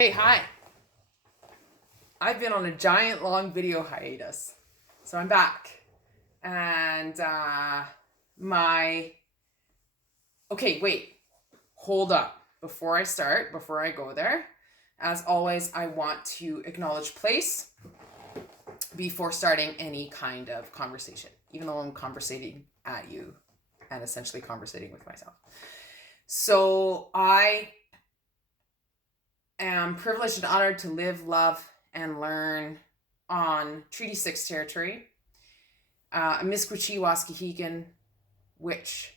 Hey, hi. I've been on a giant long video hiatus. So I'm back. And okay, wait. Hold up. Before I go there, as always, I want to acknowledge place before starting any kind of conversation, even though I'm conversating at you and essentially conversating with myself. So I am privileged and honored to live, love, and learn on Treaty 6 territory, amiskwacîwaskahegan, which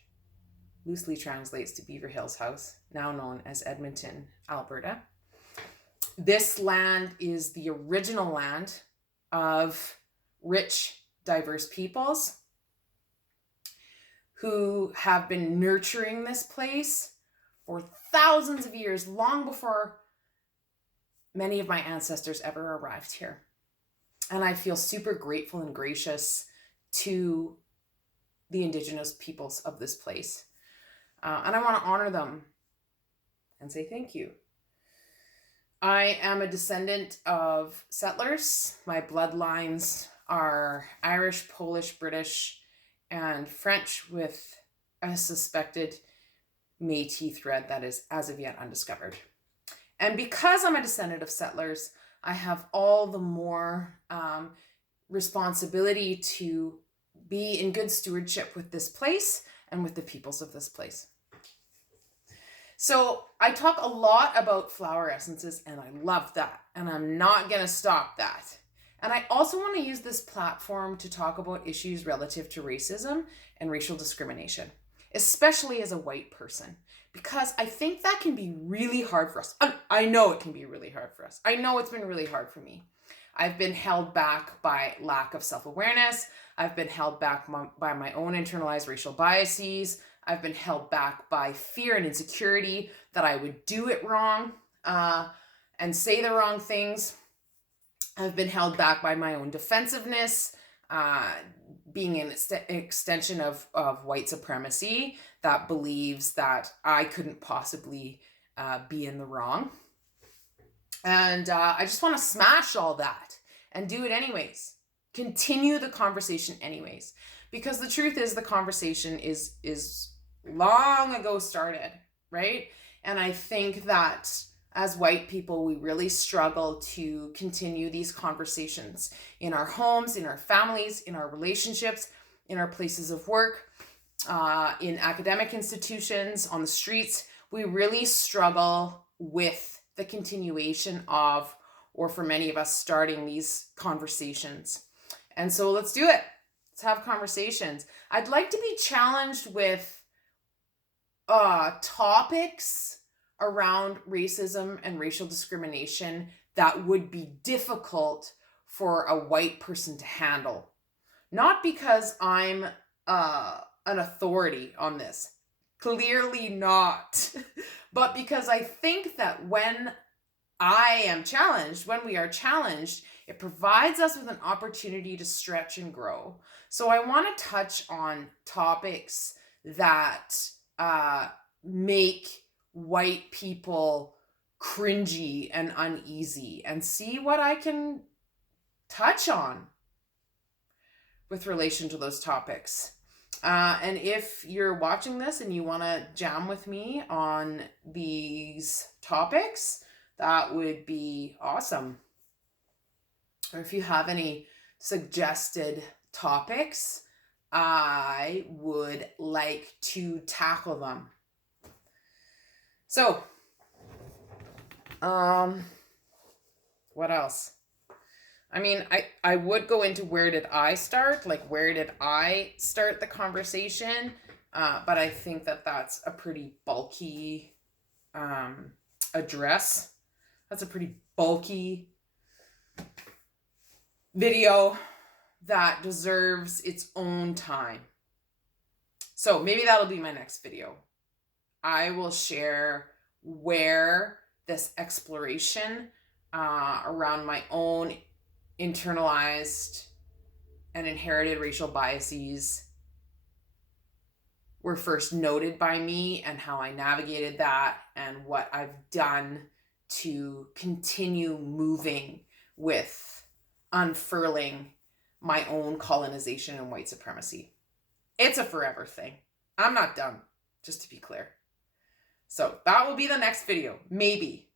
loosely translates to Beaver Hills House, now known as Edmonton, Alberta. This land is the original land of rich, diverse peoples who have been nurturing this place for thousands of years, long before many of my ancestors ever arrived here. And I feel super grateful and gracious to the Indigenous peoples of this place. And I want to honor them and say thank you. I am a descendant of settlers. My bloodlines are Irish, Polish, British, and French, with a suspected Métis thread that is as of yet undiscovered. And because I'm a descendant of settlers, I have all the more responsibility to be in good stewardship with this place and with the peoples of this place. So I talk a lot about flower essences, and I love that. And I'm not going to stop that. And I also want to use this platform to talk about issues relative to racism and racial discrimination, especially as a white person, because I think that can be really hard for us. I know it can be really hard for us. I know it's been really hard for me. I've been held back by lack of self-awareness. I've been held back by my own internalized racial biases. I've been held back by fear and insecurity that I would do it wrong and say the wrong things. I've been held back by my own defensiveness, being an extension of white supremacy that believes that I couldn't possibly be in the wrong. And I just want to smash all that and do it anyways. Continue the conversation anyways. Because the truth is, the conversation is long ago started, right? And I think that as white people, we really struggle to continue these conversations in our homes, in our families, in our relationships, in our places of work, in academic institutions, on the streets. We really struggle with the continuation of, or for many of us, starting these conversations. And so let's do it. Let's have conversations. I'd like to be challenged with topics around racism and racial discrimination that would be difficult for a white person to handle. Not because I'm an authority on this. Clearly not. But because I think that when I am challenged, when we are challenged, it provides us with an opportunity to stretch and grow. So I want to touch on topics that make white people cringy and uneasy, and see what I can touch on with relation to those topics. And if you're watching this and you want to jam with me on these topics, that would be awesome. Or if you have any suggested topics, I would like to tackle them. So, what else? I mean, I would go into where did I start? Like, where did I start the conversation? But I think that that's a pretty bulky address. That's a pretty bulky video that deserves its own time. So maybe that'll be my next video. I will share where this exploration around my own internalized and inherited racial biases were first noted by me, and how I navigated that, and what I've done to continue moving with unfurling my own colonization and white supremacy. It's a forever thing. I'm not done, just to be clear. So that will be the next video. Maybe.